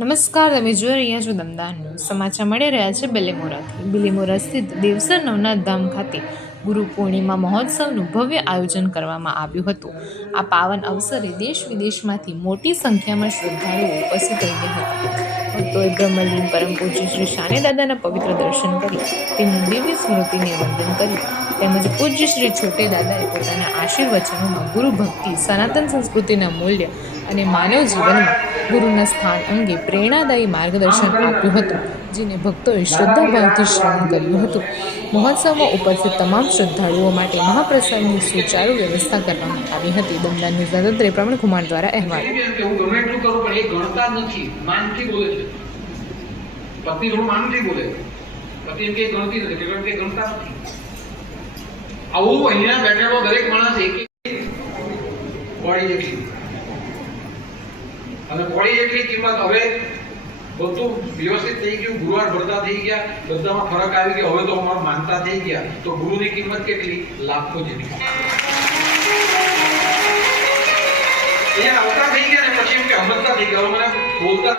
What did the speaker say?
નમસ્કાર, તમે જોઈ રહ્યા છો દમદાર ન્યૂઝ. સમાચાર મળી રહ્યા છે બિલીમોરાથી. બિલીમોરા સ્થિત દેવસર નવનાથ ધામ ખાતે ગુરુ પૂર્ણિમા મહોત્સવનું ભવ્ય આયોજન કરવામાં આવ્યું હતું. આ પાવન અવસરે દેશ વિદેશમાંથી મોટી સંખ્યામાં શ્રદ્ધાળુઓ ઉપસ્થિત રહ્યા હતા. ભક્તોએ બ્રહ્મલીન પરમ પૂજ્ય શ્રી શાનેદાદાના પવિત્ર દર્શન કરી તેમની દિવ્ય સ્મૃતિને વંદન કર્યું. તેમજ પૂજ્ય શ્રી છોટે દાદાએ પોતાના આશીર્વચનોમાં ગુરુ ભક્તિ, સનાતન સંસ્કૃતિના મૂલ્ય અને માનવ જીવનમાં ગુરુના સ્થાન અંગે પ્રેરણાદાયી માર્ગદર્શન આપ્યું હતું, જેને ભક્તોએ શ્રદ્ધાભાવથી શ્રવણ કર્યું હતું. મહોત્સવમાં ઉપસ્થિત તમામ શ્રદ્ધાળુઓ માટે મહાપ્રસાદની સુચારુ વ્યવસ્થા કરવામાં આવી હતી. દમદાર ન્યૂઝના તંત્રે પ્રવીણ કુમાર દ્વારા અહેવાલ. આવું અહીંયા બેઠેલો દરેક માણસ એક કોળી જેટલી અને કોળી જેટલી કિંમત. હવે બધું વ્યવસ્થિત થઈ ગયું, ગુરુવાર ભરતા થઈ ગયા, બધામાં ફરક આવી ગયો. હવે તો અમારું માનતા થઈ ગયા. તો ગુરુની કિંમત કેટલી? લાખો જેટલી. અહીંયા આવતા થઈ ગયા ને પછી એમ કે સમજતા થઈ ગયા. મને બોલતા